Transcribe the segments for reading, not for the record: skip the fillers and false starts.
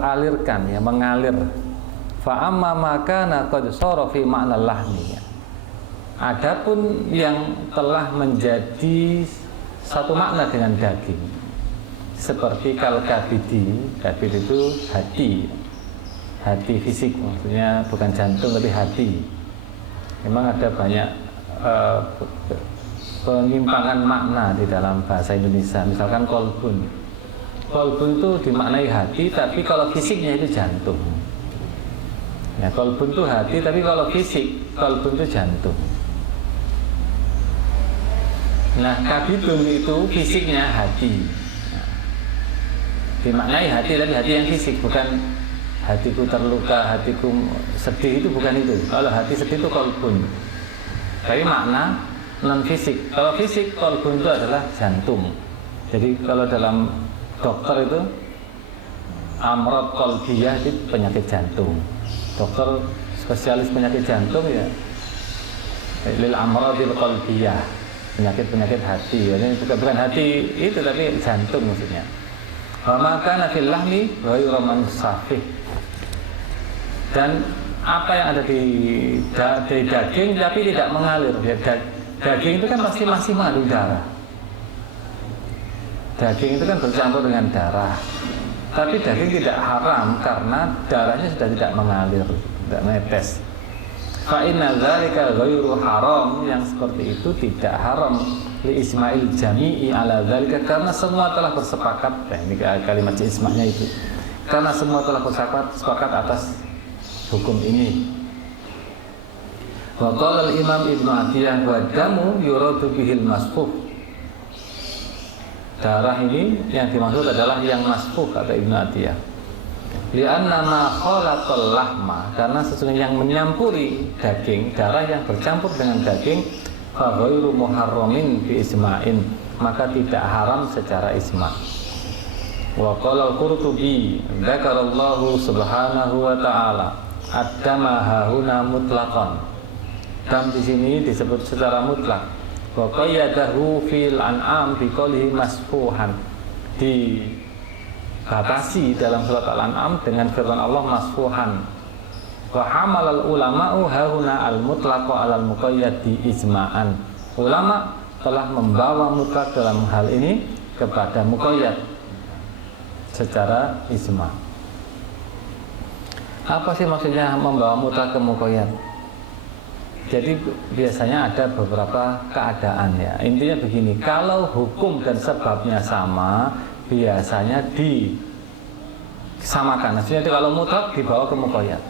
alirkan, ya, mengalir. Fa amma makana qad sara fi ma'na lahmi. Adapun yang telah menjadi satu makna dengan daging, seperti kal kabidi, kabid itu hati fisik, maksudnya bukan jantung tapi hati. Memang ada banyak penyimpangan makna di dalam bahasa Indonesia. Misalkan kolbun itu dimaknai hati, tapi kalau fisiknya itu jantung. Ya, kolbun itu hati, tapi kalau fisik kolbun itu jantung. Nah, kabidun itu fisiknya hati. Nah, dimaknai hati, tapi hati yang fisik, bukan hatiku terluka, hatiku sedih, itu bukan itu. Kalau hati sedih itu kolbun. Tapi makna non fisik. Kalau fisik, kolbun itu adalah jantung. Jadi kalau dalam dokter itu amrod kolbiyah itu penyakit jantung. Dokter spesialis penyakit jantung ya lil amrodil kolbiyah, penyakit hati. Ini bukan hati itu, tapi jantung maksudnya. Wa maka nafil lahmi ghairu mansafih. Dan apa yang ada di daging tapi tidak mengalir. Daging itu kan pasti masih mengandung darah. Daging itu kan bercampur dengan darah. Tapi daging tidak haram karena darahnya sudah tidak mengalir, tidak menetes. Fa inna dzalika ghairu haram, yang seperti itu tidak haram li isma'il jami'i ala dzalika, karena semua telah bersepakat. Ini kalimat isma'nya itu. Karena semua telah bersepakat atas hukum ini. Wa qala al-Imam Ibnu Atiyah wa damu yuradu bihil masfuh. Darah ini yang dimaksud adalah yang masfuh, kata Ibnu Atiyah. Li'anna ma khalatal lahma, karena sesungguhnya yang menyampuri daging, darah yang bercampur dengan daging, fa ghairu muharramin bi isma'in, maka tidak haram secara isma'. Wa qala al-Qurtubi dzakarallahu subhanahu wa ta'ala ad-dama hahuna mutlaqan. Dam di sini disebut secara mutlak. Wa qayyadahu fil an'am biqaulihi masfuhan, dibatasi dalam surat Al-An'am dengan firman Allah masfuhan. Wa hamalal ulama'u hahuna al-mutlaqo alal muqayyad di ijma'an. Ulama telah membawa mutlak dalam hal ini kepada muqayyad secara ijma'. Apa sih maksudnya membawa mutlak ke muqayyad? Jadi biasanya ada beberapa keadaan, ya. Intinya begini, kalau hukum dan sebabnya sama, biasanya disamakan. Maksudnya kalau mutlak dibawa ke muqayyad.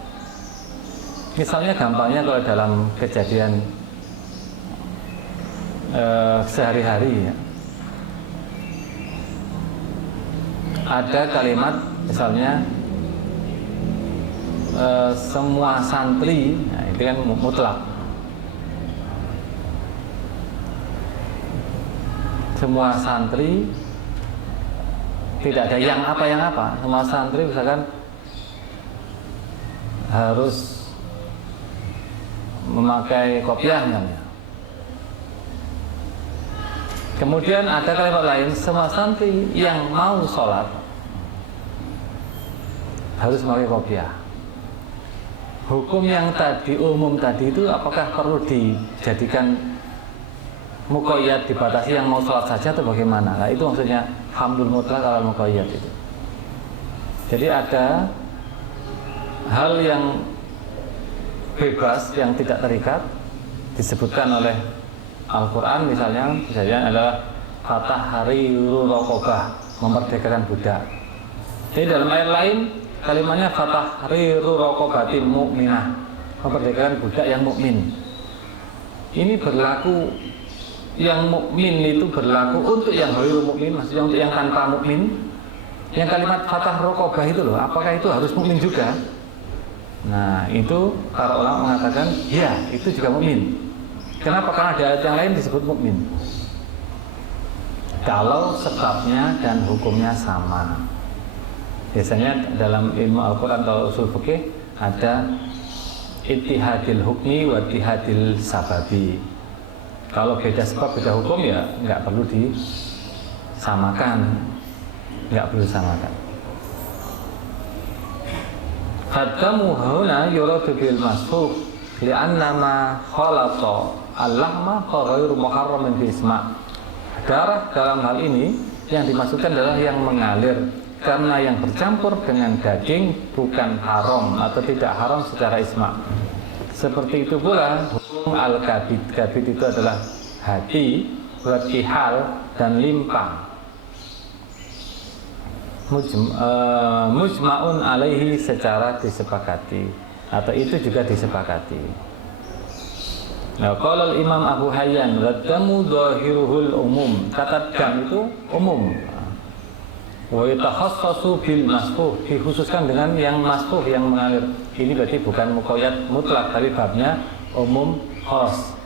Misalnya gampangnya kalau dalam kejadian sehari-hari, ya. Ada kalimat misalnya semua santri, nah itu kan mutlak. Semua santri, tidak ada yang apa. Semua santri misalkan harus memakai kopiah namanya. Kemudian ada kalimat lain, semua santri yang mau sholat harus memakai kopiah. Hukum yang tadi umum tadi itu apakah perlu dijadikan muqayyad, dibatasi yang mau sholat saja atau bagaimana? Nah itu maksudnya hamdul mutlaq ala muqayyad itu. Jadi ada hal yang bebas, yang tidak terikat, disebutkan oleh Al-Quran misalnya adalah fatah hariru raqabah, memerdekakan budak. Jadi dalam ayat lain kalimatnya fatah hariru raqabatin mu'minah, memerdekakan budak yang mukmin. Ini berlaku, yang mukmin itu berlaku untuk yang ghairu mukmin, maksudnya untuk yang tanpa mukmin. Yang kalimat fatah raqabah itu loh, apakah itu harus mukmin juga? Nah, itu para ulama mengatakan, ya, itu juga mukmin. Kenapa? Karena di ayat yang lain disebut mukmin. Kalau sebabnya dan hukumnya sama. Biasanya dalam ilmu Al-Quran atau usul fikih ada ittihadil hukmi wa ittihadil sababi. Kalau beda sebab beda hukum ya nggak perlu disamakan, nggak perlu disamakan. Fadamu huna yuradu bil masfuh li'anna ma khalata al-lahma ghairu muharramin bi isma'. Darah dalam hal ini yang dimaksudkan adalah yang mengalir, karena yang bercampur dengan daging bukan haram atau tidak haram secara isma'. Seperti itu pula hukum al-kabid. Kabid itu adalah hati, wakihal, dan limpa. Mujma'un alaihi secara disepakati, atau itu juga disepakati. Nah, kalau Imam Abu Hayyan, "Damu dhahiruhul umum." Kata dam itu umum. Wa yatakhassasu bil masfuh, dikhususkan dengan yang masfuh, yang mengalir. Ini berarti bukan muqayyad mutlak, tapi babnya umum khas.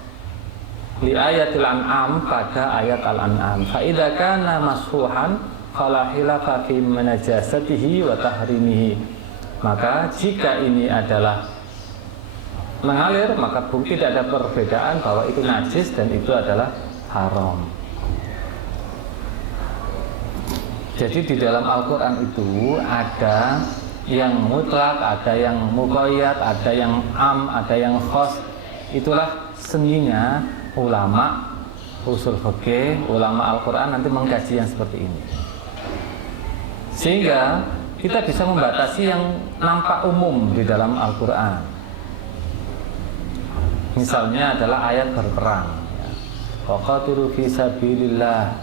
Li ayatil an'am, pada ayat al-an'am. Fa idza kana masfuhan fala khilafa fi manajasatihi wa tahrimihi. Maka jika ini adalah mengalir, maka tidak ada perbedaan bahwa itu najis dan itu adalah haram. Jadi di dalam Al-Quran itu ada yang mutlak, ada yang muqayyad, ada yang am, ada yang khas. Itulah seninya ulama usul fikih, ulama Al-Quran nanti mengkaji yang seperti ini, sehingga kita bisa membatasi yang nampak umum di dalam Al-Quran. Misalnya adalah ayat berperang, waqatilu fi sabilillah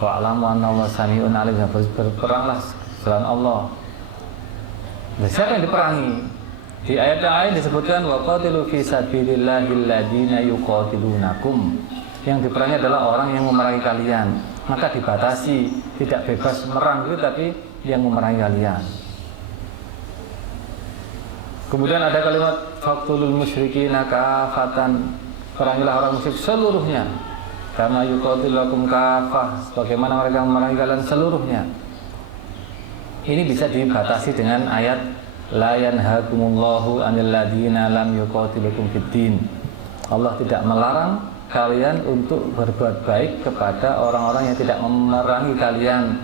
wa'lamu annallaha sami'un alim. Berperanglah jalan Allah. Dan siapa yang diperangi? Di ayat yang lain disebutkan waqatilu fi sabilillahil ladzina yuqatilunakum. Yang diperangi adalah orang yang memerangi kalian. Maka dibatasi, tidak bebas merang itu, tapi yang memerangi kalian. Kemudian ada kalimat faqtulul musyrikina kafatan, perangilah orang musyrik seluruhnya, karena yuqatilukum kafah, sebagaimana mereka memerangi kalian seluruhnya. Ini bisa dibatasi dengan ayat la yanhakumullahu 'anil ladzina lam yuqatilukum fid-din. Allah tidak melarang kalian untuk berbuat baik kepada orang-orang yang tidak memerangi kalian.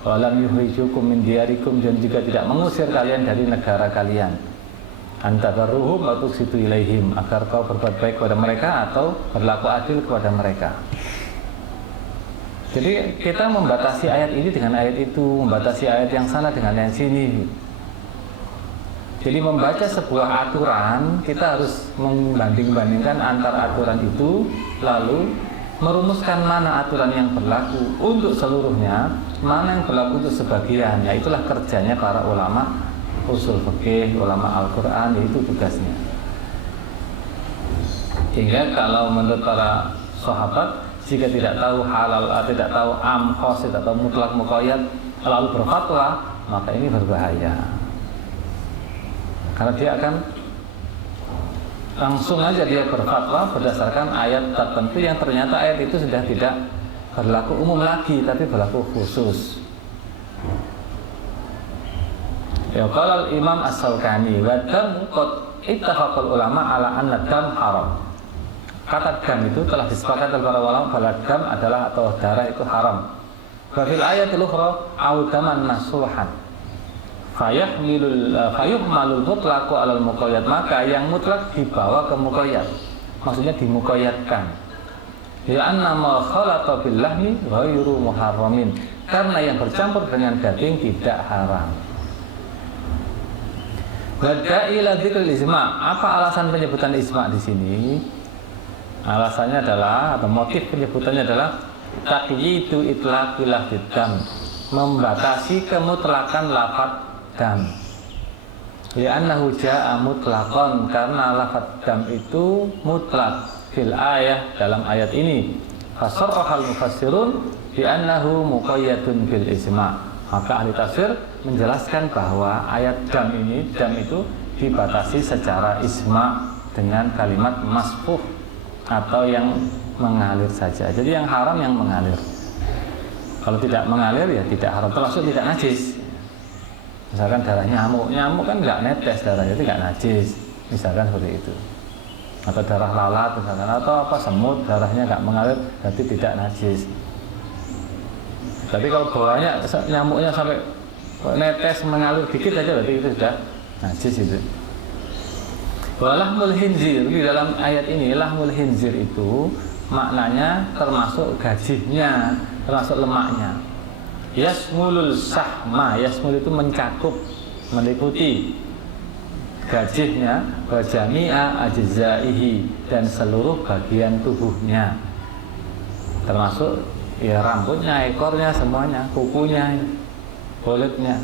Wa lam yukhrijukum min diyarikum, dan juga tidak mengusir kalian dari negara kalian. Antabarruhum wa tuqsitu ilaihim, agar kau berbuat baik kepada mereka atau berlaku adil kepada mereka. Jadi kita membatasi ayat ini dengan ayat itu, membatasi ayat yang sana dengan yang sini. Jadi membaca sebuah aturan, kita harus membanding-bandingkan antara aturan itu, lalu merumuskan mana aturan yang berlaku untuk seluruhnya, mana yang berlaku untuk sebagian. Ya, itulah kerjanya para ulama usul fikih, ulama Al-Quran, itu tugasnya. Sehingga kalau menurut para sahabat, jika tidak tahu halal, tidak tahu am, khos, tidak tahu mutlak, muqayyad, lalu berfatwa, maka ini berbahaya. Karena dia akan langsung aja dia berfatwa berdasarkan ayat tertentu yang ternyata ayat itu sudah tidak berlaku umum lagi, tapi berlaku khusus. Ya, qala Imam As-Sawkani wa dam qad ittafaqal ulama ala anna dam haram. Kata dam itu telah disepakati oleh para ulama bahwa dam adalah atau darah itu haram. Wa fil ayatil ukhra au daman masuhan. Fayuhmalul mutlaqu alal muqayyad, maka yang mutlak dibawa ke muqayyad. Maksudnya dimuqayyadkan. Ya anna ma khalata bil lahmi ghairu muharramin. Karena yang bercampur dengan daging tidak haram. Wada'ila dzikril ijma'. Apa alasan penyebutan ijma' di sini? Alasannya adalah, atau motif penyebutannya adalah taqyidu itlaqil lafdz dam, membatasi kemutlakan lafaz dam. Li'annahu ja'a mutlaqan, karena lafaz dam itu mutlak fil ayah, dalam ayat ini. Fasarrahal mufassirun bi'annahu muqayyadun bil ijma'. Maka ahli tafsir menjelaskan bahwa ayat dam ini, dam itu dibatasi secara isma dengan kalimat masfuh, atau yang mengalir saja. Jadi yang haram yang mengalir. Kalau tidak mengalir ya tidak haram, termasuk tidak najis. Misalkan darah nyamuk, nyamuk kan nggak netes darahnya, itu nggak najis. Misalkan seperti itu. Atau darah lalat misalkan, atau apa semut darahnya nggak mengalir, berarti tidak najis. Tapi kalau bawahnya nyamuknya sampai netes mengalir dikit aja, berarti itu sudah najis itu. Walahmul khinzir, di dalam ayat ini lahmul khinzir itu maknanya termasuk gajinya, termasuk lemaknya. Yasmulul sahma, yasmul itu mencakup, meliputi gajihnya, wa jami'a ajzaihi, dan seluruh bagian tubuhnya, termasuk ya rambutnya, ekornya, semuanya, kukunya, kulitnya.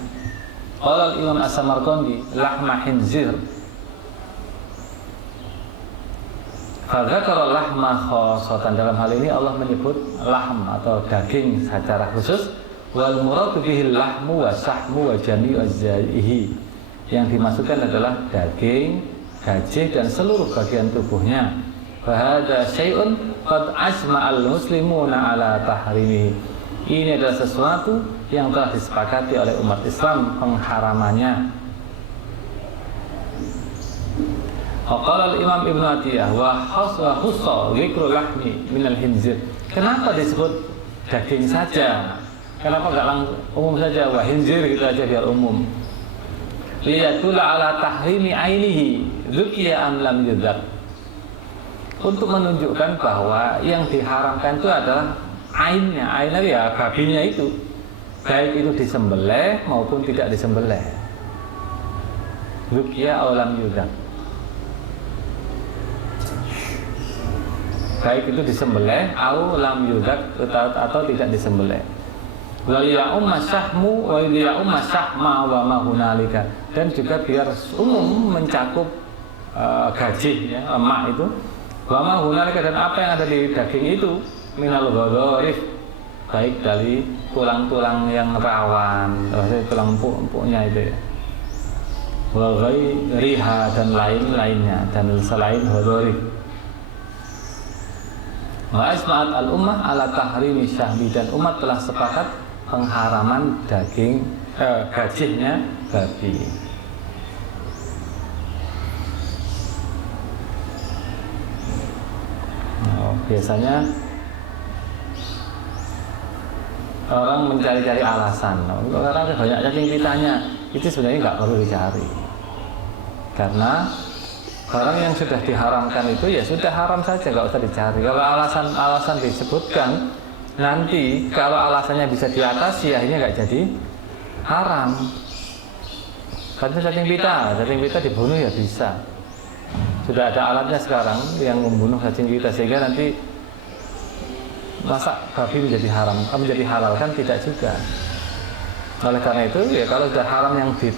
Qala Imam As-Samarqandi lahma khinzir fadzakara lahma khossatan, dalam hal ini Allah menyebut lahm atau daging secara khusus, wal muradu bihil lahmu wa sahmu wa jami'u ajzaihi, yang dimasukkan adalah daging, gajih, dan seluruh bagian tubuhnya. Fahada syai'un qad ajma'al muslimuna ala tahrimi, ini adalah sesuatu yang telah disepakati oleh umat Islam pengharamannya. Qala al-Imam Ibnu Atiyah wa khussa dzikrul lahmi minal khinzir. Kenapa disebut daging saja? Kenapa enggak langsung umum saja wa khinzir gitu aja biar umum? Liyatul ala tahrimi ainihi dzukiya am lam yudzak. Untuk menunjukkan bahwa yang diharamkan itu adalah ainnya, ainnya ya babinya itu, baik itu disembelih maupun tidak disembelih. Dzukiya aw lam yudzak. Baik itu disembelih atau lam yudzak atau tidak disembelih. Waliya'um masahmu wa waliya'um masahma wa ma hunalika, dan juga biar umum mencakup gajih ya, lemak itu, wa ma hunalika, dan apa yang ada di daging itu, minal ghadharif, baik dari tulang-tulang yang rawan, tulang empuk-empuknya itu ya, wa ghairiha, dan lain-lainnya, dan selain ghadharif. Wa asma'at al-ummah ala tahrimi syahbi, dan umat telah sepakat pengharaman daging gajihnya babi. Biasanya orang mencari-cari alasan. Orang banyak cacing pitanya, itu sebenarnya nggak perlu dicari, karena barang yang sudah diharamkan itu ya sudah haram saja, nggak usah dicari. Kalau alasan disebutkan, nanti kalau alasannya bisa diatasi, akhirnya nggak jadi haram. Karena cacing pita dibunuh ya bisa. Sudah ada alatnya sekarang yang membunuh cacing pita, sehingga nanti masa babi menjadi haram, menjadi halal kan tidak juga. Oleh karena itu ya kalau sudah haram yang di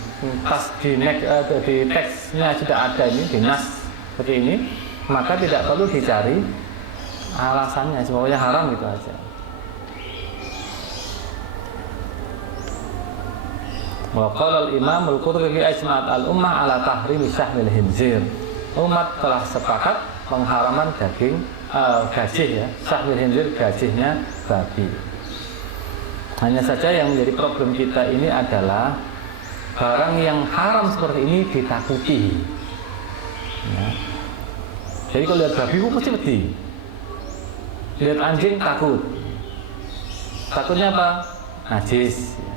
teksnya sudah ada ini, di nas seperti ini, maka tidak perlu dicari alasannya, semuanya haram gitu aja. Wa qala al-Imam al-Qurtubi ajma'at al-ummah ala tahrimi syahmil khinzir. Umat telah sepakat pengharaman daging gajih ya, syahmil khinzir, gajihnya babi. Hanya saja yang menjadi problem kita ini adalah barang yang haram seperti ini ditakuti ya. Jadi kalau lihat babi pasti wedi, lihat anjing takut. Takutnya apa? Najis ya.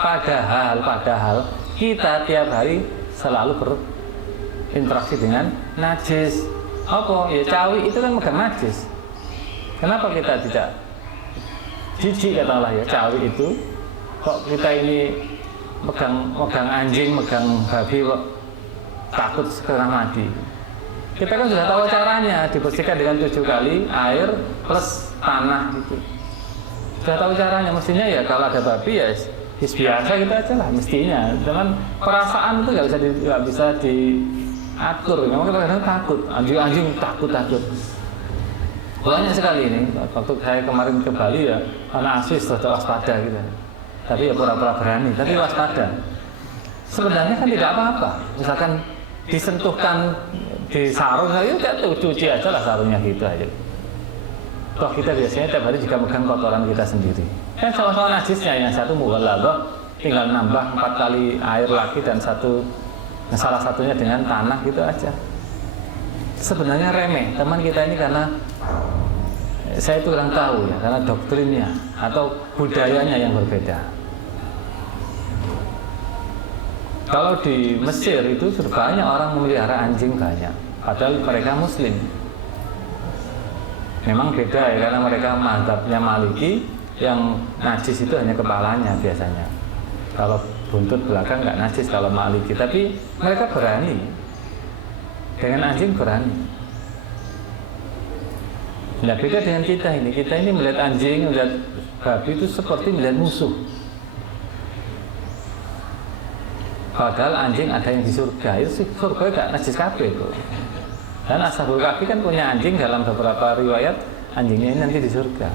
Padahal kita tiap hari selalu berinteraksi dengan najis. Apa? Ya cawi itu kan megang najis. Kenapa kita tidak jijik katakanlah ya, cawi itu kok kita ini megang anjing, megang babi kok takut setengah mati. Kita kan sudah tahu caranya, dibersihkan dengan 7 kali air plus tanah gitu. Sudah tahu caranya, mestinya ya kalau ada babi ya biasa kita aja lah mestinya. Dengan perasaan itu nggak bisa diatur. Memang kita kadang takut, anjing takut. Banyak sekali ini. Waktu saya kemarin ke Bali ya, karena asis sudah waspada gitu. Tapi ya pura-pura berani, tapi waspada. Sebenarnya kan tidak apa-apa. Misalkan disentuhkan di sarung, saya udah cuci aja lah sarungnya gitu aja. Toh kita biasanya tiap hari juga megang kotoran kita sendiri. Kan sama-sama najisnya, yang satu mughalladhah, tinggal nambah 4 kali air lagi dan salah satunya dengan tanah gitu aja. Sebenarnya remeh teman kita ini, karena saya itu kurang tahu ya, karena doktrinnya atau budayanya yang berbeda. Kalau di Mesir itu sudah banyak orang memelihara anjing banyak, padahal mereka Muslim. Memang beda ya, karena mereka mazhabnya Maliki, yang najis itu hanya kepalanya biasanya. Kalau buntut belakang nggak najis kalau Maliki, tapi mereka berani dengan anjing, berani. Nah, beda dengan kita ini. Kita ini melihat anjing, melihat babi itu seperti melihat musuh. Padahal anjing ada yang di surga. Itu surga gak najis kabeh itu. Dan Ashabul Kahfi kan punya anjing, dalam beberapa riwayat anjingnya ini nanti di surga.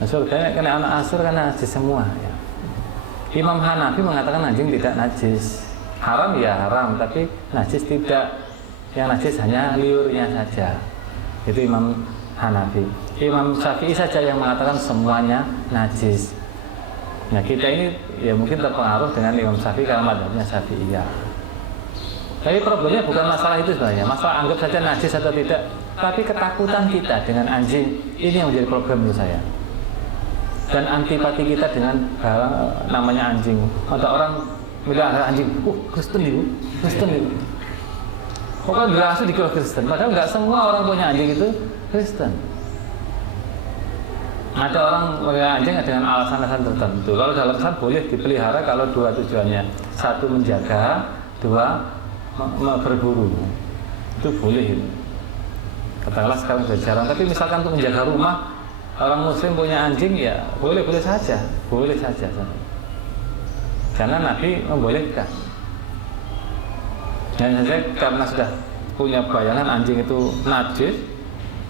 Nah, surganya kena anak asur karena najis semua ya. Imam Hanafi mengatakan anjing tidak najis. Haram ya haram, tapi najis tidak. Yang najis hanya liurnya saja. Itu Imam Hanafi. Imam Syafi'i saja yang mengatakan semuanya najis. Nah, kita ini ya mungkin terpengaruh dengan Imam Syafi'i karena mazhabnya Syafi'iyah. Tapi problemnya bukan masalah itu sebenarnya. Masalah anggap saja najis atau tidak, tapi ketakutan kita dengan anjing ini yang menjadi problem menurut saya. Dan antipati kita dengan namanya anjing. Ada orang melihara anjing, Kristen itu, Kristen itu. Pokoknya berhasil dikira Kristen. Padahal nggak semua orang punya anjing itu Kristen. Ada orang melihara anjing dengan alasan-alasan tertentu. Kalau dalam Islam boleh dipelihara kalau dua tujuannya. Satu menjaga, dua berburu. Itu boleh. Katakanlah sekarang sudah jarang. Tapi misalkan untuk menjaga rumah, orang Muslim punya anjing, ya boleh-boleh saja. Boleh saja. Karena Nabi membolehkan. Dan saya karena sudah punya bayangan anjing itu najis,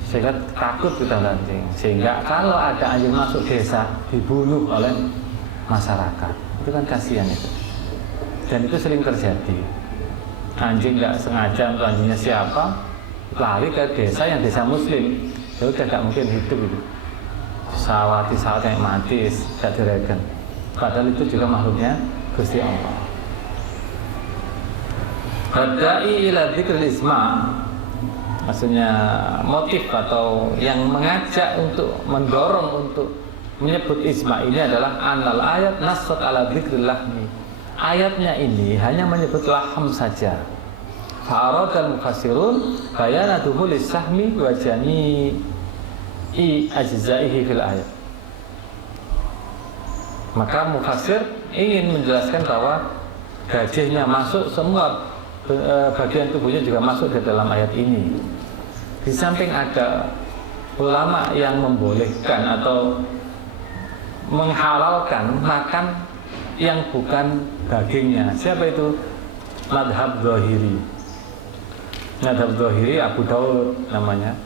sehingga takut kita anjing. Sehingga kalau ada anjing masuk desa dibunuh oleh masyarakat, itu kan kasihan itu. Dan itu sering terjadi. Anjing nggak sengaja, anjingnya siapa, lari ke desa yang desa Muslim, ya udah nggak mungkin hidup itu. Sawat yang mati, nggak direken. Padahal itu juga makhluknya Gusti Allah. Hadai ila dzikril isma, maksudnya motif atau yang mengajak untuk mendorong untuk menyebut isma ini adalah anal ayat nassat ala dzikril lahmi. Ayatnya ini hanya menyebut lahm saja. Fa'aradal mufassirun bayanatuhu lis-sahmi wa jami'i ajza'ihi fil ayat. Maka mufassir ingin menjelaskan bahwa gajahnya masuk, semua bagian tubuhnya juga masuk di dalam ayat ini. Di samping ada ulama yang membolehkan atau menghalalkan makan yang bukan dagingnya. Siapa itu? Madhab Zahiri. Madhab Zahiri, Abu Daud namanya.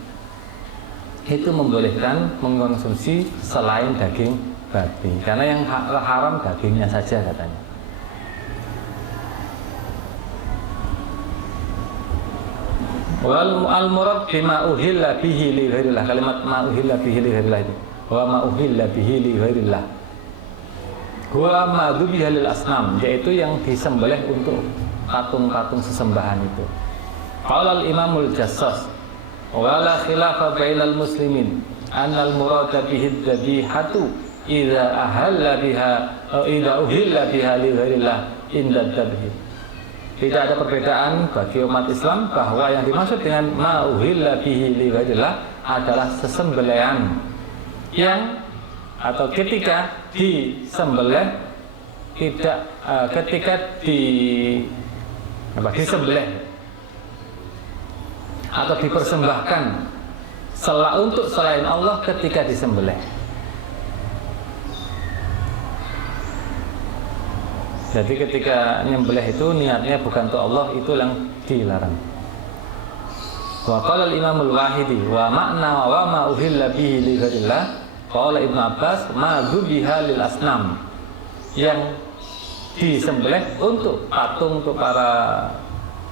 Itu membolehkan mengkonsumsi selain daging babi, karena yang haram dagingnya saja katanya. Wal al-murad bima uhilla bihi li ghairillah. Kalimat ma uhilla bihi li ghairillah itu. Wa ma uhilla bihi li ghairillah. Wa ma dhubiha lil asnam, yaitu yang disembelih untuk patung-patung sesembahan itu. Qala al-Imamul Jassas wa la khilafa bainal muslimin anna al-murada bihi dzabihatu idza ahalla biha atau idza uhilla biha li ghairillah inda dzabhi. Tidak ada perbedaan bagi umat Islam bahwa yang dimaksud dengan ma'uhilla bihi li ghairillah adalah sesembelihan yang atau ketika disembelih tidak ketika disembelih atau dipersembahkan untuk selain Allah ketika disembelih. Jadi ketika nyembelih itu niatnya bukan untuk Allah, itu yang dilarang. Wa qala al-Imam al-Wahidi wa ma'na wa ma uhilla bihi li ghairillah qala Ibnu Abbas ma dzubiha lil asnam, yang disembelih untuk patung, untuk para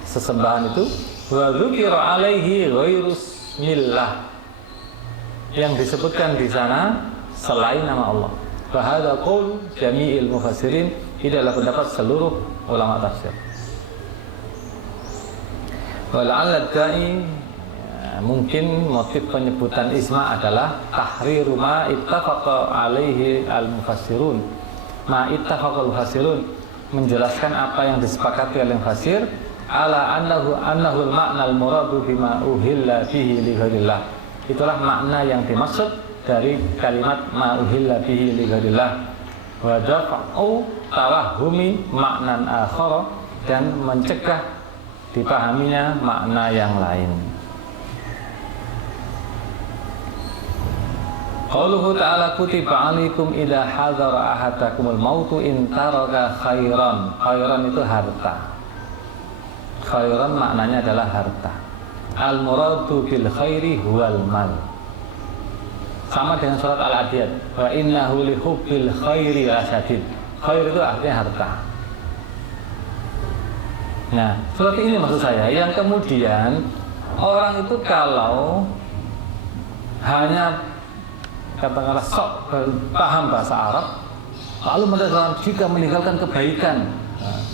sesembahan itu. Wa dzukira alaihi ghairus millah, yang disebutkan di sana selain nama Allah. Fa hadza qaul jami'il mufassirin, ini adalah pendapat seluruh ulama tafsir. Wala'alla da'i, mungkin motif penyebutan isma adalah tahriru ma ittafaqa alaihi al-mufassirun. Ma ittafaqa al-mufassirun menjelaskan apa yang disepakati oleh fasir ala annahul ma'nal muradu bima uhilla bihi li ghairillah. Itulah makna yang dimaksud dari kalimat ma uhilla bihi li ghairillah. Wa dafa'u tawahhumi ma'nan akhara, dan mencegah dipahaminya makna yang lain. Qauluhu ta'ala kutiba 'alaikum idza hadara ahadakumul mautu in taraka khairan. Khairan itu harta. Khairan maknanya adalah harta. Al muradu bil khairi huwal mal. Sama dengan surat Al-Adiyat, wa innahu li hubbil khairi lasyadid. Khair itu artinya harta. Nah, seperti ini maksud saya, yang kemudian orang itu kalau hanya katakanlah sok paham bahasa Arab lalu mendasarkan jika meninggalkan kebaikan,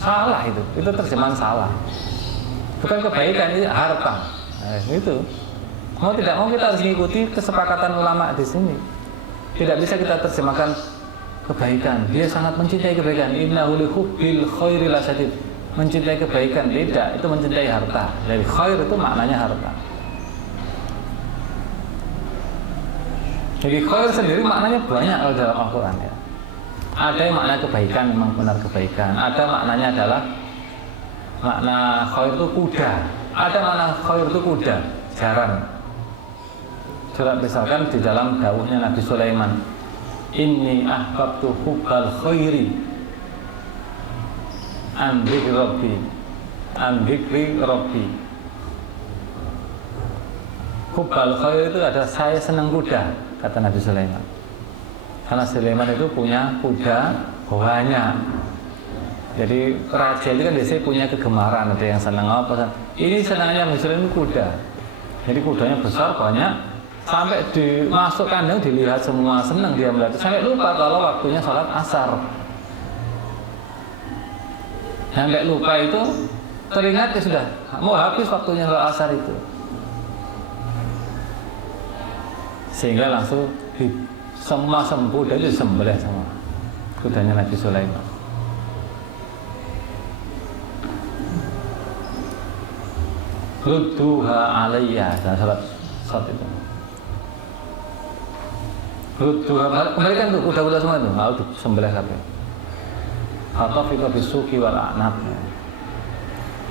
salah itu terjemahan salah. Bukan kebaikan, itu harta. Nah, itu mau tidak mau kita harus mengikuti kesepakatan ulama di sini. Tidak bisa kita terjemahkan kebaikan, dia sangat mencintai kebaikan, innahu li hubbil khairi lasyadid. Mencintai kebaikan, tidak, itu mencintai harta. Jadi khair itu maknanya harta. Jadi khair sendiri maknanya banyak kalau dalam Al-Quran ya. Ada yang makna kebaikan, memang benar kebaikan. Ada maknanya adalah makna khair itu kuda. Ada makna khair itu kuda, jaran. Surat misalkan di dalam dawuhnya Nabi Sulaiman, inni ahbabtu hubbal khairi an dzikri rabbi. Hubbal khair itu adalah saya senang kuda, kata Nabi Sulaiman. Karena Sulaiman itu punya kuda banyak. Jadi raja itu kan biasanya punya kegemaran, ada yang senang apa. Ini senangnya Nabi Sulaiman kuda. Jadi kudanya besar banyak, sampai masuk kandang dilihat semua, senang dia melihat. Sampai lupa kalau waktunya sholat asar. Sampai lupa itu, teringat ya sudah mau habis waktunya sholat asar itu. Sehingga langsung semua sembuh dan disembelih semua kudanya Nabi Sulaiman. Rudduha alayya, dan salat itu. Rudduha, kembalikan tuh kuda-kuda semua itu, lalu disembelih kabeh. Hatafiqa bisuki wal a'naq.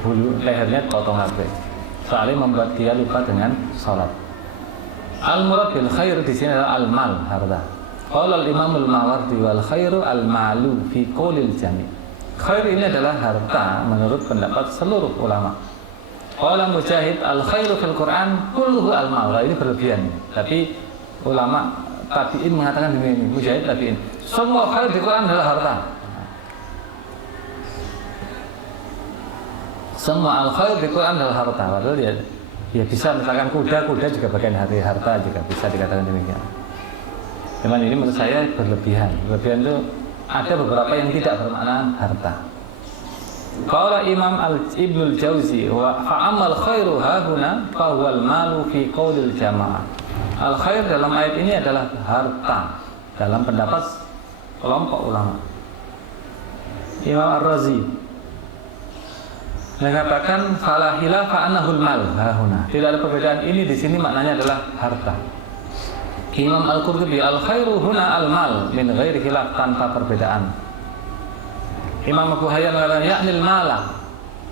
Bulu lehernya potong kabeh. Soalnya membuat dia lupa dengan salat. Al-murad bil khair di sini adalah al-mal, harta. Qala al-Imam al-Mawardi wal khairu al-malu fi qaulil jami'. Khair ini adalah harta menurut pendapat seluruh ulama. Qala Mujahid al-khairu fil Quran kulluhu al-mal. Ini berlebihan. Tapi ulama tabi'in mengatakan demikian. Mujahid tabi'in. Semua khair di Quran adalah harta. Semua al-khair di Quran adalah harta. Padahal ya bisa misalkan kuda juga bagian dari harta, juga bisa dikatakan demikian. Cuman ini menurut saya berlebihan. Berlebihan itu ada beberapa yang tidak bermakna harta. Qala Imam Ibnul Jauzi wa fa'amal khairu hahuna fa huwal malu fi qaulil jamaah. Al khair dalam ayat ini adalah harta dalam pendapat kelompok ulama. Imam Ar-Razi mengatakan fala khilafa annahul mal hahuna. Tidak ada perbedaan, ini di sini maknanya adalah harta. Imam Al-Qurtubi al khairu huna al mal min ghairi khilaf, tanpa perbedaan. Imam Abu Hayyan mengatakan ya'nil mala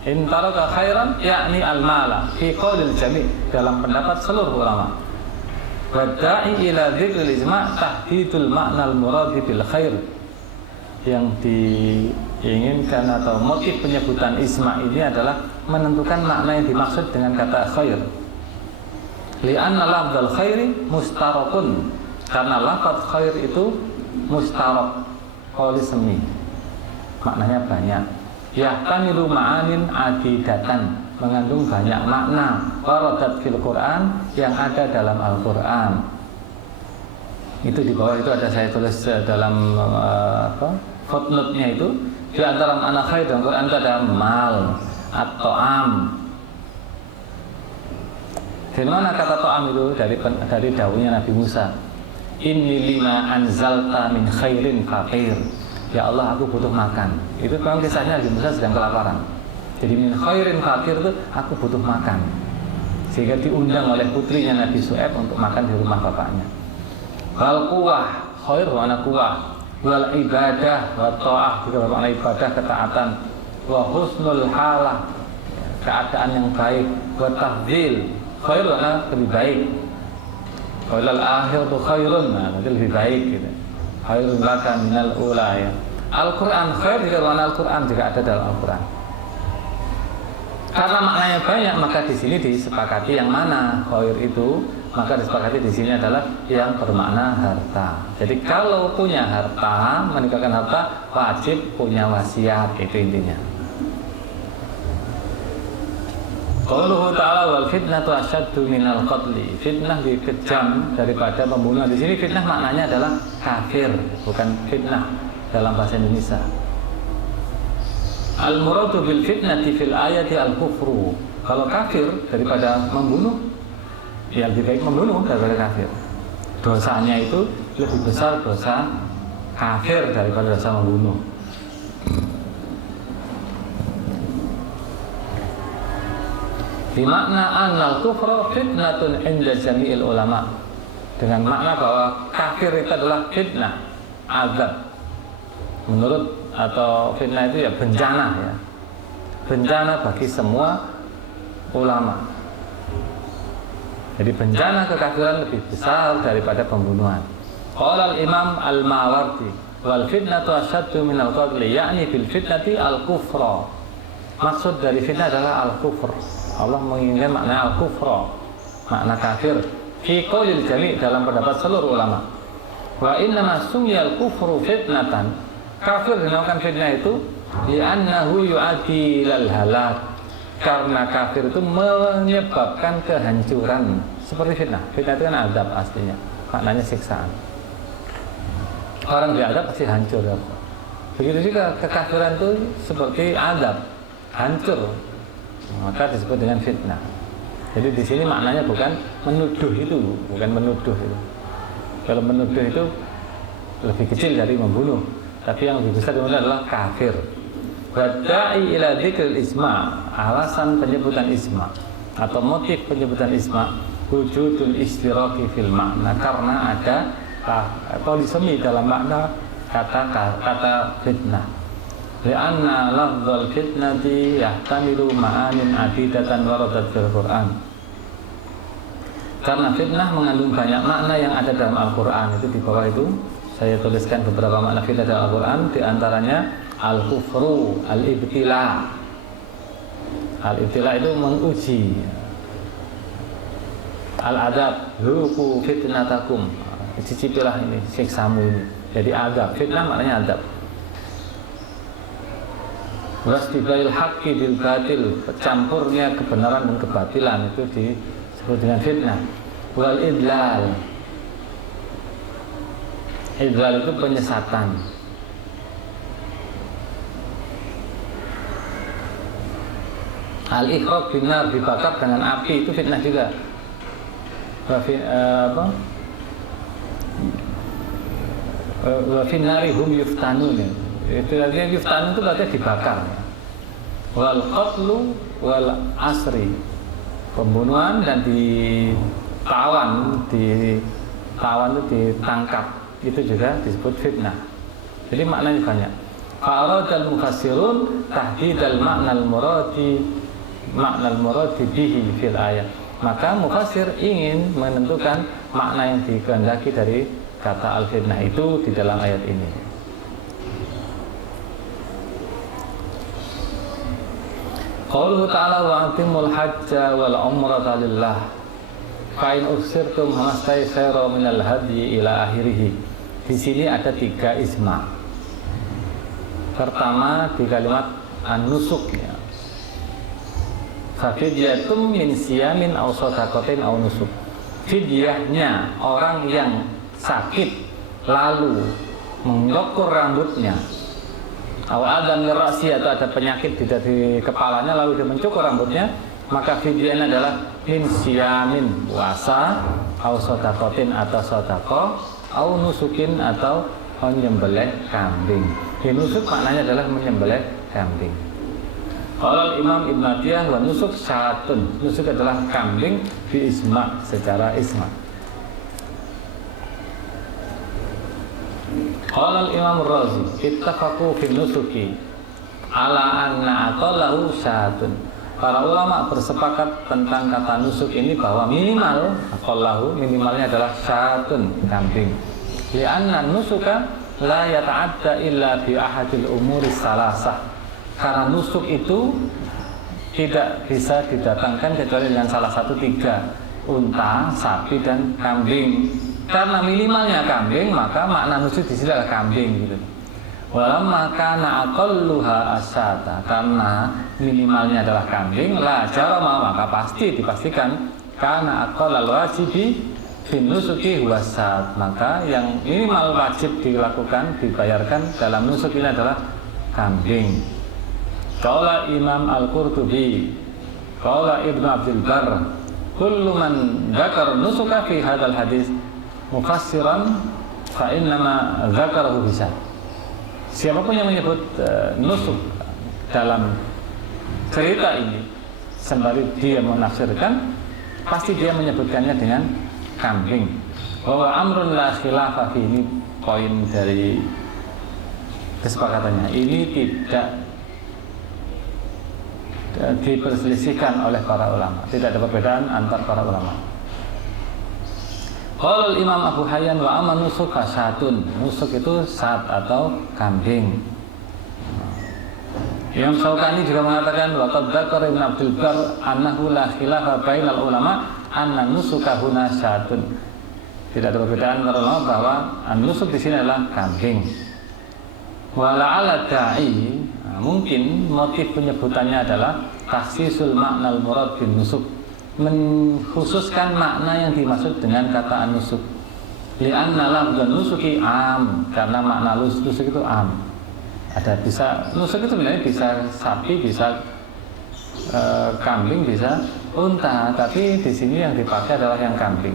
in taraka khairan ya'ni al mala fi qaulil jami', dalam pendapat seluruh ulama. Wa da'i ila dzikril ijma' tahdidul ma'nal murad bil khair. Yang diinginkan atau motif penyebutan isma ini adalah menentukan makna yang dimaksud dengan kata khair. Li'anna lafdzal khairi mustarakun, karena lafaz khair itu mustarak, polisemi, maknanya banyak. Yahtamilu ma'anin adidatan, mengandung banyak makna. Waradat fil Quran, yang ada dalam Al-Quran. Itu di bawah itu ada saya tulis dalam footnote-nya itu, di antara makna khair dalam Quran itu ada mal atau am. Dari mana kata to'am itu? Dari dawuhnya Nabi Musa, inni lima anzalta min khairin faqir. ya Allah aku butuh makan. Itu memang kisahnya Nabi Musa sedang kelaparan. Jadi min khairin fakir itu aku butuh makan. Sehingga diundang oleh putrinya Nabi Syuaib untuk makan di rumah bapaknya. Wal quwah, khair wa ana quwah. Wal ibadah wa ta'ah, juga bermakna ibadah, ketaatan. Wa husnul halah, keadaan yang baik. Wa tahdzil, khair wa ana lebih baik. Qaulal akhiratu khairun, nah nanti lebih baik gitu. Khairun laka minal ula ya. Al-Quran khair juga warna Al-Quran juga ada dalam Al-Quran. Karena maknanya banyak, maka di sini disepakati yang mana khair itu, maka disepakati di sini adalah yang bermakna harta. Jadi kalau punya harta, meninggalkan harta, wajib punya wasiat, itu intinya. Qauluhu ta'ala wal fitnatu asyaddu minal qatli. Fitnah lebih kejam daripada pembunuhan. Di sini fitnah maknanya adalah kafir, bukan fitnah dalam bahasa Indonesia. Al-muradu bil fitnati fil ayati al-kufru. Kalau kafir daripada membunuh, ya lebih baik membunuh daripada kafir. Dosanya itu lebih besar dosa kafir daripada dosa membunuh. Bimakna annal kufra fitnatun inda jami'il ulama. Dengan makna bahwa kafir itu adalah fitnah, azab. Menurut atau fitnah itu ya bencana ya. Bencana bagi semua ulama. Jadi bencana kekafiran lebih besar daripada pembunuhan. Qala al-Imam al-Mawardi wal fitnatu asyaddu minal qatli, yakni bil fitnati al-kufra. Maksud dari fitnah adalah al-kufr. Allah menginginkan makna al-kufra, makna kafir. Fi qaulil jami' dalam pendapat seluruh ulama. Wa innama sumiyal kufru fitnatan. Kafir dinamakan fitnah itu li'annahu yu'addi ilal halak. Karena kafir itu menyebabkan kehancuran. Seperti fitnah. Fitnah itu kan azab aslinya. Maknanya siksaan. Orang diazab pasti hancur. Begitu juga kekafiran itu seperti azab, hancur. Maka disebut dengan fitnah. Jadi di sini maknanya bukan menuduh itu, bukan menuduh itu. Kalau menuduh itu lebih kecil dari membunuh. Tapi yang lebih besar adalah kafir. Wada'i ila dzikril isma, alasan penyebutan isma atau motif penyebutan isma, wujudul istiraki fil makna, karena ada polisemi dalam makna kata fitnah. Li'anna lafdzul fitnati yahtamilu ma'anin adidatan waradat fil Qur'an. Karena fitnah mengandung banyak makna yang ada dalam Al-Qur'an. Itu di bawah itu saya tuliskan beberapa makna fitnah dalam Al-Quran. Di antaranya al-kufru, al-ibtila. Al-ibtila itu menguji. Al-adab, huku fitnatakum. Cicipilah ini, siksamu ini. Jadi adab, fitnah maknanya adab. Wastibail haqqi bil batil, campurnya kebenaran dan kebatilan, itu disebut dengan fitnah. Wal idlal. Idlal itu penyesatan. Al-ikhraq binar, dibakar dengan api, itu fitnah juga. Wa finnari hum yuftanun. Itu artinya yuftanun itu berarti dibakar. Wal qatlu wal asri, pembunuhan dan ditawan itu ditangkap. Itu juga disebut fitnah. Jadi maknanya banyak. Fa'aradal mufassirun tahdidal ma'nal muradi bihi fil ayat. Maka mufassir ingin menentukan makna yang dikehendaki dari kata al-fitnah itu di dalam ayat ini. Qauluhu ta'ala wa atimul hajja wal umrata lillah. Fa in usirtum hamastaysara minal hadyi ila akhirih. Di sini ada 3 isma. Pertama di kalimat an-nusuk ya. Fafidyatum min siyamin aw shadaqatin aw nusuk. Fidyahnya orang yang sakit lalu mengukur rambutnya. Aw adam ra'si, atau ada penyakit di kepalanya lalu dia mencukur rambutnya, maka fidyahnya adalah min siyamin, puasa, aw shadaqatin atau sedekah, au nusukin atau menyembelih kambing. Nusuk maknanya adalah menyembelih kambing. Kalau Imam Ibn Atiyah wa nusuk syatun, nusuk adalah kambing bi isma, secara isma. Kalau Imam Razi ittafaqu fi nusuki ala anna aqallahu syatun. Para ulama bersepakat tentang kata nusuk ini bahwa minimal aqallahu, minimalnya adalah syatun, kambing. Li'anna nusuka la yata'adda illa bi ahadil umuri salasah. Karena nusuk itu tidak bisa didatangkan kecuali dengan salah satu tiga, unta, sapi, dan kambing. Karena minimalnya kambing, maka makna nusuk di sini adalah kambing gitu. Walamma kana aqalluha asyata, karena minimalnya adalah kambing, la jarama, maka pasti dipastikan kana aqallal wajibi fin nusuki huwa syat, maka yang minimal wajib dilakukan, dibayarkan dalam nusuk ini adalah kambing. Qala Imam Al-Qurtubi, qala Ibnu Abdul Barr, kullu man dzakara nusuka fi hadzal hadis mufassiran fa innama dzakarahu bisa. Siapapun yang menyebut nusuk dalam cerita ini sembari dia menafsirkan, pasti dia menyebutkannya dengan kambing. Bahwa amrun la khilafa fi, ini poin dari kesepakatannya. Ini tidak diperselisihkan oleh para ulama, tidak ada perbedaan antar para ulama. Qala Imam Abu Hayyan wa amma nusuk syatun, nusuk itu sat atau kambing. Imam Syaukani juga mengatakan wa qad dzakara Ibnu Abdul Barr annahu la khilafa bainal ulama anna nusuka huna syatun. Tidak ada perbedaan antara ulama bahwa nusuk di sini adalah kambing. Wa la'alla da'i, mungkin motif penyebutannya adalah takhsisul makna al-murad bin nusuk, mengkhususkan makna yang dimaksud dengan kata an-nusuk. Li'anna lafdzan nusuki am, karena makna nusuk itu am. Ada bisa nusuk itu sebenarnya bisa sapi, bisa kambing, bisa unta, tapi di sini yang dipakai adalah yang kambing.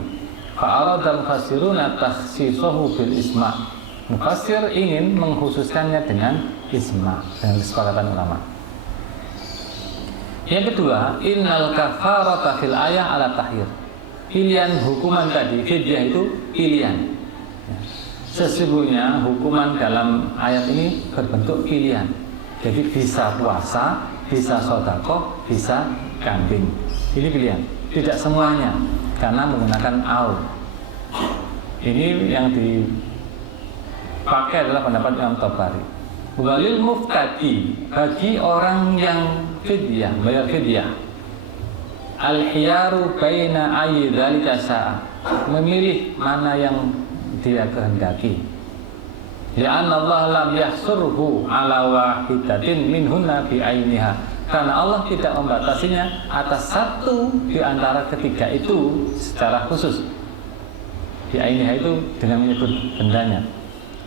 Fa'aradal mufassiruna takhsisuhu bil isma. Mufassir ingin mengkhususkannya dengan isma, dengan kesepakatan ulama. Yang kedua, innal kafarata fil ayah ala tahir. Pilihan hukuman tadi, fidyah itu pilihan. Sesungguhnya hukuman dalam ayat ini berbentuk pilihan. Jadi bisa puasa, bisa sedekah, bisa kambing. Ini pilihan. Tidak semuanya, karena menggunakan au. Ini yang dipakai adalah pendapat Imam Tabari. Walil muftadi, bagi orang yang fidyah, bayar fidyah, al-khiyaru baina ayyi dzalika sa'a, memilih mana yang dia kehendaki. Li'anna Allah lam yahsurhu ala wahidatin minhunna bi ainiha, karena Allah tidak membatasinya atas satu di antara ketiga itu secara khusus. Bi ainiha itu dengan menyebut bendanya.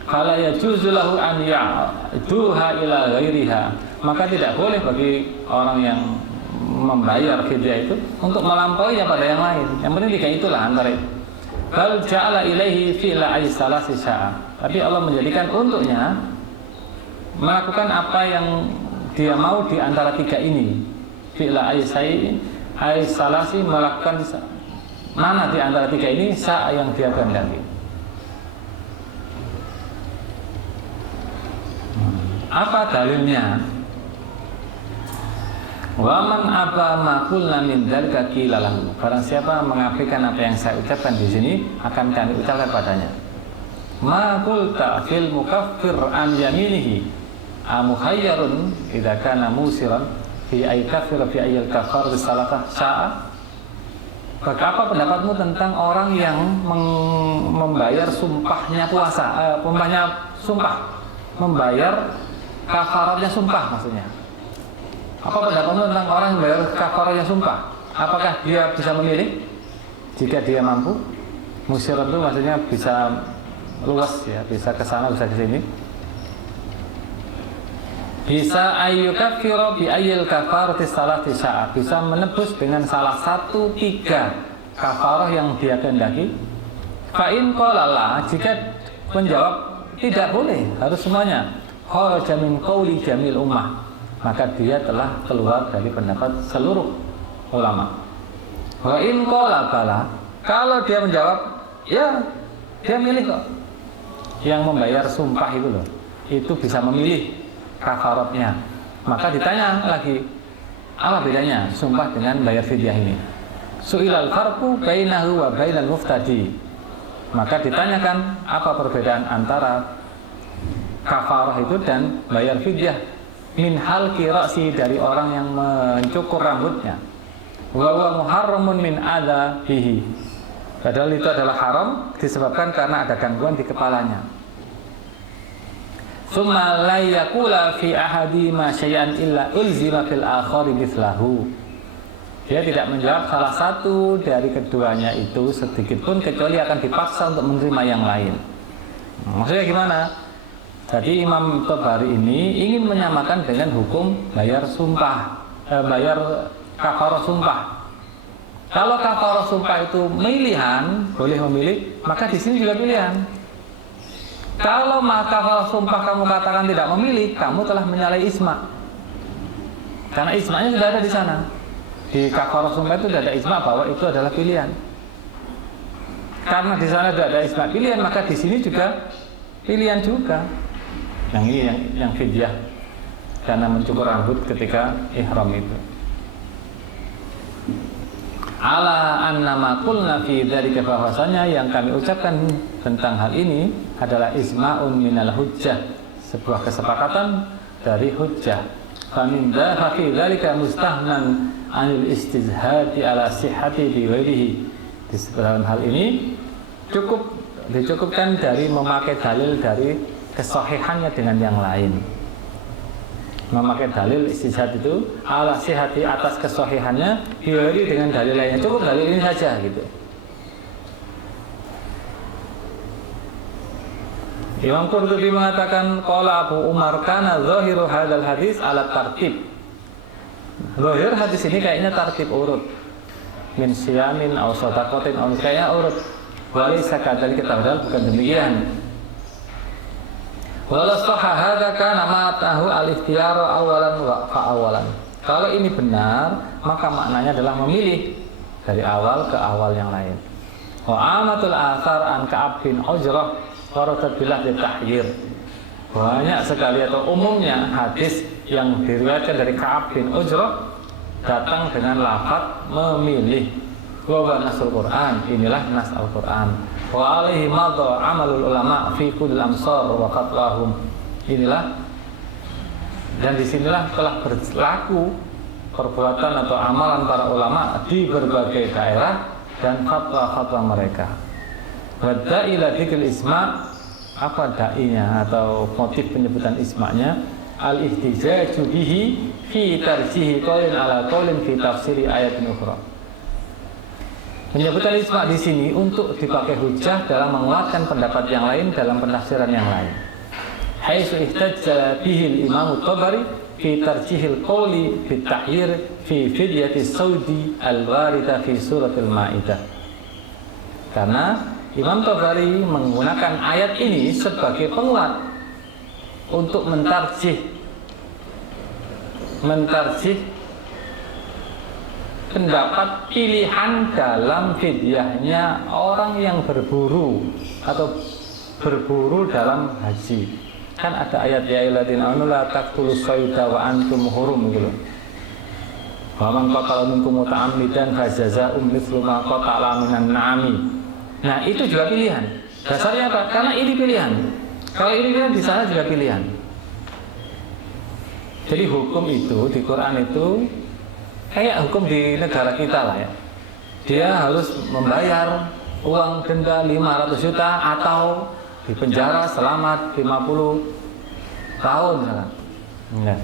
Fala yajuzu lahu an ya'duha ila ghairiha, maka tidak boleh bagi orang yang membayar fidyah itu untuk melampauinya pada yang lain. Yang penting tiga itulah antara itu. Bal ja'ala ilaihi fi'la aisalasi sya'a, tapi Allah menjadikan untuknya melakukan apa yang dia mau di antara tiga ini. Fi'la aisalasi, melakukan mana di antara tiga ini sya'a yang dia kehendaki. Apa dalilnya? Waman aba makulna min dzalika qilalahu. Barang siapa mengabaikan apa yang saya ucapkan di sini, akan kami ucapkan padanya. Ma qulta fil mukaffir an yaminihi amukhayyarun idza kana musiran fi ay kafir fi ayil kafar bisalatah sa'a. Apa pendapatmu tentang orang yang membayar sumpahnya puasa, membayar kafaratnya sumpah maksudnya. Apa pendapatmu tentang orang yang bayar kafaratnya sumpah? Apakah dia bisa memilih jika dia mampu? Musyiran itu maksudnya bisa luas ya, bisa ke sana, bisa ke sini. Bisa ayyukaffiru bi ayyil kafarati salati sa'a, bisa menebus dengan salah satu tiga kafarah yang dia kehendaki. Fa in qala la, jika menjawab tidak boleh, harus semuanya. kharaja min qauli jamil ummah, maka dia telah keluar dari pendapat seluruh ulama. Wa in qala bala, kalau dia menjawab ya dia milih kok. Yang membayar sumpah itu loh, itu bisa memilih kafaratnya. Maka ditanya lagi, apa bedanya sumpah dengan bayar fidyah ini? Su'ilal farqu bainahu wa bainal muftadi. Maka ditanyakan apa perbedaan antara kafarah itu dan bayar fidyah. Min halqi ra'si, dari orang yang mencukur rambutnya. Wa huwa muharramun min adza bihi. Padahal itu adalah haram disebabkan karena ada gangguan di kepalanya. Tsumma la yaqula fi ahadi ma syai'an illa ulzima fil akhari mithlahu. Dia tidak menjawab salah satu dari keduanya itu sedikit pun kecuali akan dipaksa untuk menerima yang lain. Maksudnya gimana? Jadi Imam Tabari ini ingin menyamakan dengan hukum bayar sumpah, bayar kafarah sumpah. Kalau kafarah sumpah itu pilihan, boleh memilih, maka di sini juga pilihan. Kalau kafarah sumpah kamu katakan tidak memilih, kamu telah menyalahi isma. Karena ismanya sudah ada di sana. Di kafarah sumpah itu sudah ada isma bahwa itu adalah pilihan. Karena di sana sudah ada isma pilihan, maka di sini juga pilihan juga. Yang ini yang fidyah karena mencukur rambut ketika ihram itu. Ala annama qulna fi dzalika, bahwasanya yang kami ucapkan tentang hal ini adalah isma'un minal hujjah, sebuah kesepakatan dari hujjah. Fa min fi dzalika mustahnan anil istizhadi ala sihhati bi ghairihi. Di dalam hal ini dicukupkan dari memakai dalil dari kesahihannya dengan yang lain. Memakai dalil istishad itu ala sihati, atas kesahihannya, diawali dengan dalil lainnya. Cukup dalil ini saja gitu. Imam Qurtubi mengatakan qala Abu Umar kana zahiru hadzal hadis ala tartib. Zahir hadis ini kayaknya tartib urut. Min siyamin aw shadaqatin aw kayaknya urut. Walaysa kadzalika, padahal bukan demikian. Walau sahha hadza kana ma'atahu al-ikhtiyar awalan wa fa'awalan. Kalau ini benar, maka maknanya adalah memilih dari awal ke awal yang lain. Wa amatul athar an Ka'ab bin Ujrah waradat billah tahyir. Banyak sekali atau umumnya hadis yang diriwayatkan dari Ka'ab bin Ujrah datang dengan lafaz memilih. Wa nasul Quran, inilah nas Al-Quran. Wa alaihi madha amalul ulama fi kulli amsar wa qatlahum. Inilah dan disinilah telah berlaku perbuatan atau amalan para ulama di berbagai daerah dan fatwa-fatwa mereka. Wa da'ila dzikril isma, apa da'inya atau motif penyebutan isma'nya? Al-ihtijaju bihi fi tarjihi qaulin ala qaulin fi tafsiri ayatin ukhra. Penyebutan isma di sini untuk dipakai hujah dalam menguatkan pendapat yang lain dalam penafsiran yang lain. Haitsu ihtajja bihi Imam Tabari fi tarjihil qawli fi tahyir fi fidyati saudi al-warida fi suratil Maidah. Karena Imam Tabari menggunakan ayat ini sebagai penguat untuk mentarjih pendapat pilihan dalam fidyahnya orang yang berburu atau berburu dalam haji. Kan ada ayat ya ayyuhalladzina amanu la taqtulus sayda wa antum hurum gitu. Wa man qatala minkum muta'ammidan fajazaa'un mithlu ma qatala minan na'ami. Nah, itu juga pilihan. Dasarnya apa? Karena ini pilihan. Kalau ini pilihan di sana juga pilihan. Jadi hukum itu di Quran itu kayak hukum di negara kita lah ya. Dia harus membayar uang denda 500 juta atau dipenjara selama 50 tahun misalkan. Ya.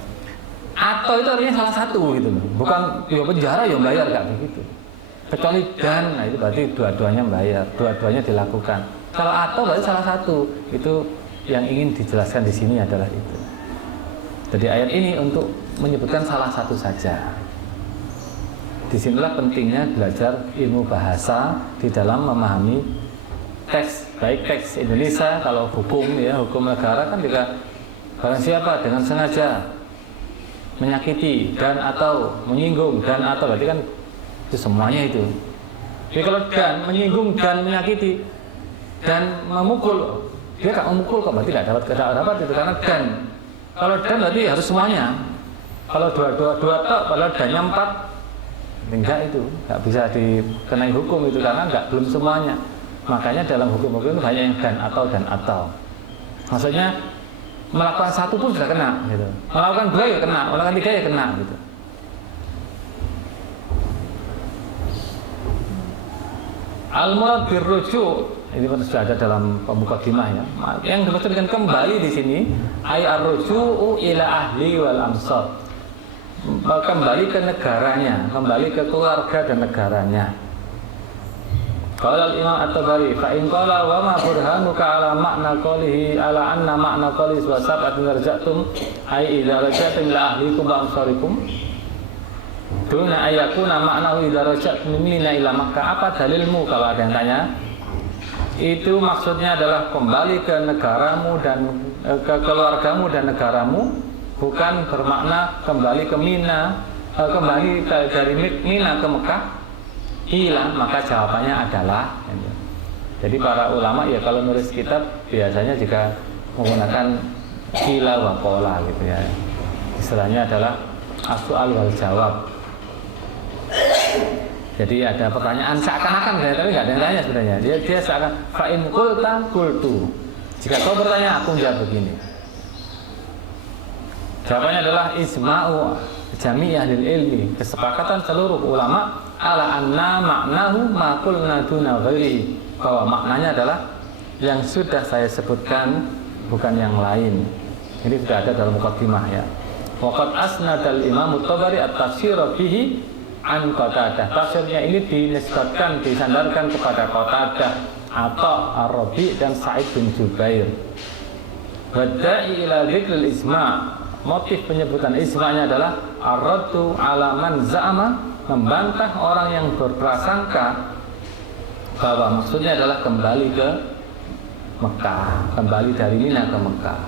Atau itu artinya salah satu gitu loh. Bukan ya penjara ya bayar gak begitu. Kecuali dan, nah itu berarti dua-duanya bayar, dua-duanya dilakukan. Kalau atau berarti salah satu. Itu yang ingin dijelaskan di sini adalah itu. Jadi ayat ini untuk menyebutkan salah satu saja. Disinilah pentingnya belajar ilmu bahasa di dalam memahami teks, baik teks Indonesia, kalau hukum ya, hukum negara kan juga Barang siapa dengan sengaja menyakiti dan atau menyinggung dan atau berarti kan itu semuanya itu. Jadi kalau dan menyinggung dan menyakiti dan memukul, dia gak memukul kok berarti tidak dapat itu karena dan. Kalau dan berarti harus semuanya. Kalau dua tok, kalau dannya 4, enggak itu, nggak bisa dikenai hukum itu karena belum semuanya. Makanya dalam hukum-hukum itu banyak yang dan atau. Maksudnya melakukan 1 pun sudah kena, gitu. Melakukan 2 ya kena, melakukan 3 ya kena, gitu. Al-murad birruju' ini sudah ada dalam pemukadimah ya. Yang dimaksud dengan kembali di sini ay ar-ruju'u ila ahli wal amsar. Kembali ke negaranya, kembali ke keluarga dan negaranya. Qala al-Imam At-Tabari fa in qala wa ma burhanuka ala makna qalihi ala anna makna qalis wa sab'atun raja'tum ay idza raja'tum ila ahlikum wa amsarikum duna ayakuna maknahu idza raja'tum minna ila Makkah. Apa dalilmu kalau ada yang tanya? Itu maksudnya adalah kembali ke negaramu dan ke keluargamu dan negaramu, bukan bermakna kembali ke Mina, kembali dari Mina ke Mekah. Iya, maka jawabannya adalah jadi para ulama ya kalau nulis kitab biasanya juga menggunakan kila wa qola gitu ya. Istilahnya adalah as-su'al wal jawab. Jadi ada pertanyaan seakan-akan tapi nggak ada yang tanya sebenarnya. Dia seakan fa in qulta qultu. Jika kau bertanya aku jawab begini. Jawabannya adalah isma'u jami' ahlil ilmi, kesepakatan seluruh ulama ala anna maknahu ma qulna duna ghairi, bahwa maknanya adalah yang sudah saya sebutkan bukan yang lain. Ini sudah ada dalam muqaddimah ya. Waqad asnadal Imam At-Tabari at-tafsir bihi an Qatadah. Tafsirnya ini dinisbatkan, disandarkan kepada Qatadah atau Ar-Rabi dan Sa'id bin Jubair. Wada'i ila dzikril isma'. Motif penyebutan isma'nya adalah ar-raddu ala man za'ama, membantah orang yang berprasangka bahwa maksudnya adalah kembali ke Mekah, kembali dari Mina ke Mekah.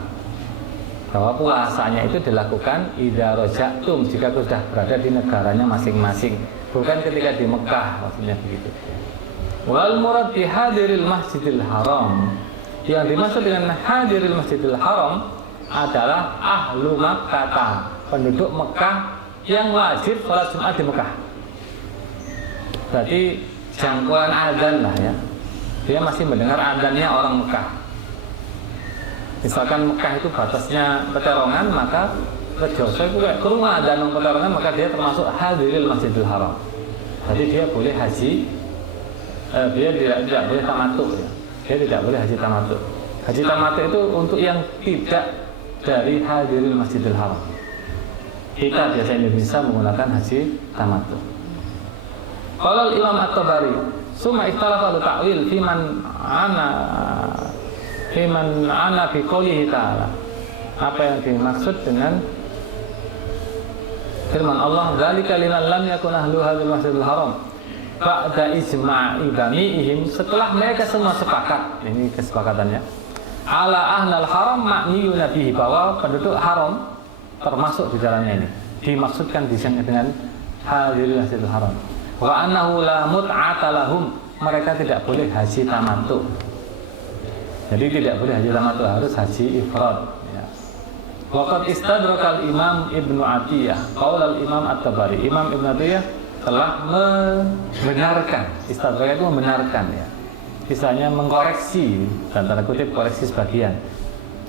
Bahwa puasanya itu dilakukan idza raja'tum, jika sudah berada di negaranya masing-masing, bukan ketika di Mekah, maksudnya begitu. Wal murad bi hadiril Masjidil Haram, yang dimaksud dengan hadiril Masjidil Haram adalah ahlu Makkah, penduduk Mekah yang wajib sholat Jumat di Mekah. Berarti jangkauan azan lah ya. Dia masih mendengar azannya orang Mekah. Misalkan Mekah itu batasnya Peterongan, maka Rejoso itu kayak kerumah azan Peterongan, maka dia termasuk hadiril Masjidil Haram. Jadi dia boleh haji, dia tidak boleh tamattu ya. Dia tidak boleh haji tamattu. Haji tamattu itu untuk yang tidak dari hadiril Masjidil Haram. Kita biasa Indonesia menggunakan haji tamattu. Qala Imam At-Tabari, summa ikhtalafa ta'wil fi man ana bi qoulihi ta'ala. Apa yang dimaksud dengan firman Allah, "Dzalika liman lam yakun ahlu hadzal Masjidil Haram." Ba'da ijma'i bani'ihim, setelah mereka semua sepakat, ini kesepakatannya. Ala ahlal haram ma'niyuna bihi, bahwa penduduk haram termasuk di dalamnya ini. Dimaksudkan di sini dengan hadiril Masjidil Haram. Wa annahu la mut'ata lahum, mereka tidak boleh haji tamattu. Jadi tidak boleh haji tamattu, harus haji ifrad ya. Waqad istadrakal Imam Ibnu Atiyah qaul al-Imam At-Tabari. Imam Ibnu Atiyah telah membenarkan, istadrak itu membenarkan ya. Misalnya mengkoreksi, dan tanda kutip koreksi sebagian.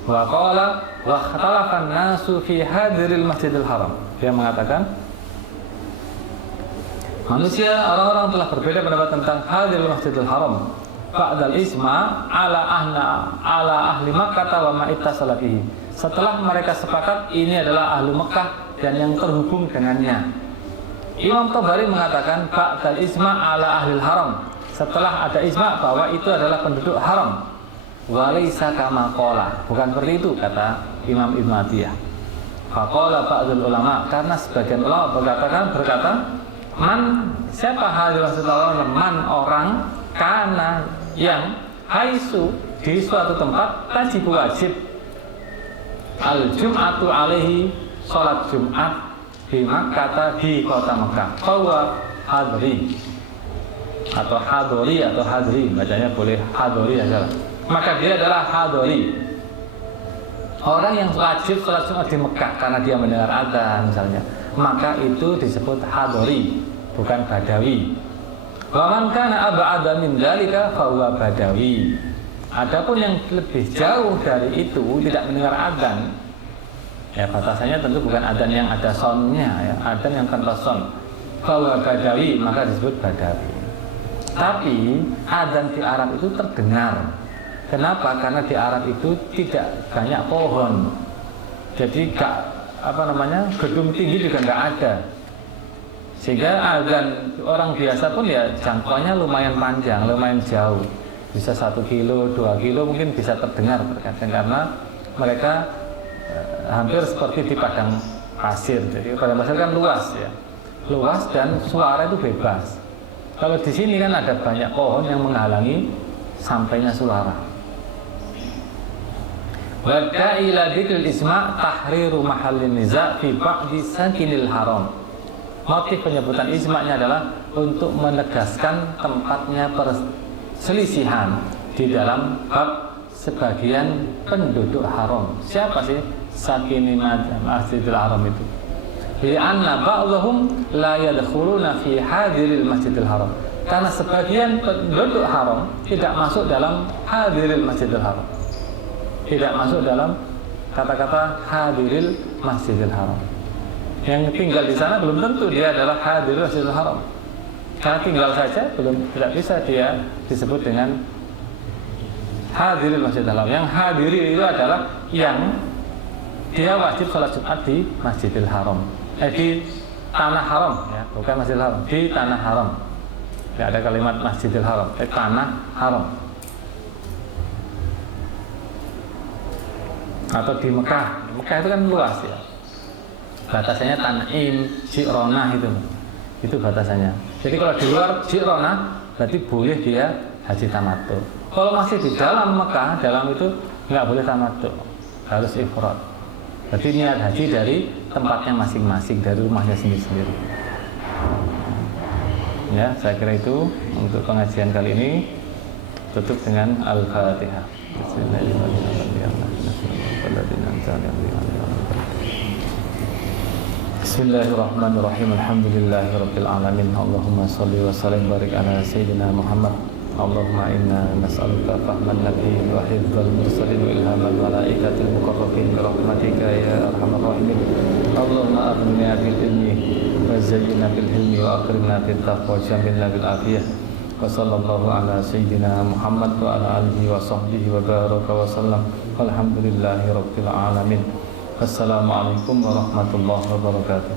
Wa qala wa khatalafan nasu fi hadiril Masjidil Haram. Dia mengatakan manusia, orang-orang telah berbeda pendapat tentang hadiril Masjidil Haram. Ba'dal isma ala ahli Makkah wa ma ittasala bihi. Setelah mereka sepakat ini adalah ahli Mekah dan yang terhubung dengannya. Imam Tabari mengatakan ba'dal isma ala ahli haram. Setelah ada isma bahwa itu adalah penduduk haram. Walaysa kama qala, bukan seperti itu kata Imam Ibnu Atiyah. Faqala ba'dul ulama, karena sebagian ulama berkata man, siapa hadir Masjidil Haram, man orang kana yang haisu di suatu tempat tajib wajib al-jum'atu alaihi, sholat Jumat di Makkah, di kota Mekah, bahwa hadri atau hadori atau hadri, bacanya boleh hadori aja lah. Maka dia adalah hadori, orang yang wajib sholat Jumat di Mekah karena dia mendengar adzan misalnya, maka itu disebut hadori, bukan badawi. Wa man kana ab'ada min dzalika fa huwa badawi. Adapun yang lebih jauh dari itu tidak mendengar adzan, ya batasannya tentu bukan adzan yang ada sonnya, ya, adzan yang tanpa son, fa huwa badawi, maka disebut badawi. Tapi adzan di Arab itu terdengar. Kenapa? Karena di Arab itu tidak banyak pohon, jadi gedung tinggi juga nggak ada, sehingga adzan orang biasa pun ya jangkauannya lumayan panjang, lumayan jauh, bisa 1 kilo, 2 kilo mungkin bisa terdengar terkadang, karena mereka hampir seperti di padang pasir. Jadi padang pasir kan luas ya, luas dan suara itu bebas. Kalau di sini kan ada banyak pohon yang menghalangi sampainya suara. Wada'i ila dzikril isma' tahriru mahallin niza' fi ba'di sakinil haram. Motif penyebutan isma'nya adalah untuk menegaskan tempatnya perselisihan di dalam bab sebagian penduduk haram. Siapa sih sakini Masjidil Haram itu? Li'anna ba'dhum la yadkhuluna fi hadiril Masjidil Haram. Karena sebagian penduduk haram tidak masuk dalam hadiril Masjidil Haram, tidak masuk dalam kata-kata hadiril Masjidil Haram. Yang tinggal di sana belum tentu dia adalah hadiril Masjidil Haram, karena tinggal saja tidak bisa dia disebut dengan hadiril Masjidil Haram. Yang hadiri itu adalah yang dia wajib sholat Jumat di Masjidil Haram, di tanah haram, ya, bukan Masjidil Haram, di tanah haram. Tidak ada kalimat Masjidil Haram, tanah haram. Atau di Mekah. Mekah itu kan luas ya, batasannya Tan'im, Ji'ronah itu batasannya. Jadi kalau di luar Ji'ronah berarti boleh dia haji tamattu. Kalau masih di dalam Mekah, dalam itu nggak boleh tamattu, harus ifrad. Berarti niat haji dari tempatnya masing-masing, dari rumahnya sendiri-sendiri. Ya, saya kira itu untuk pengajian kali ini. Tutup dengan Al-Fatihah. Bismillahirrahmanirrahim. Alhamdulillahirabbil alamin. Allahumma shalli wa sallim barik ala sayyidina Muhammad. Allahumma inna nas'aluka fahman nabiyyin wa hifdzal mursalin wa ilhamal malaikatil muqarrabin bi rahmatika ya arhamar rahimin. Allahumma aghnina bil ilmi wa zayyinna bil hilmi wa akrimna bit taqwa wa jamilna bil afiyah. Wa sallallahu ala sayyidina Muhammad wa ala alihi wa sahbihi wa baraka wa sallam. Walhamdulillahi rabbil alamin. Assalamualaikum warahmatullahi wabarakatuh.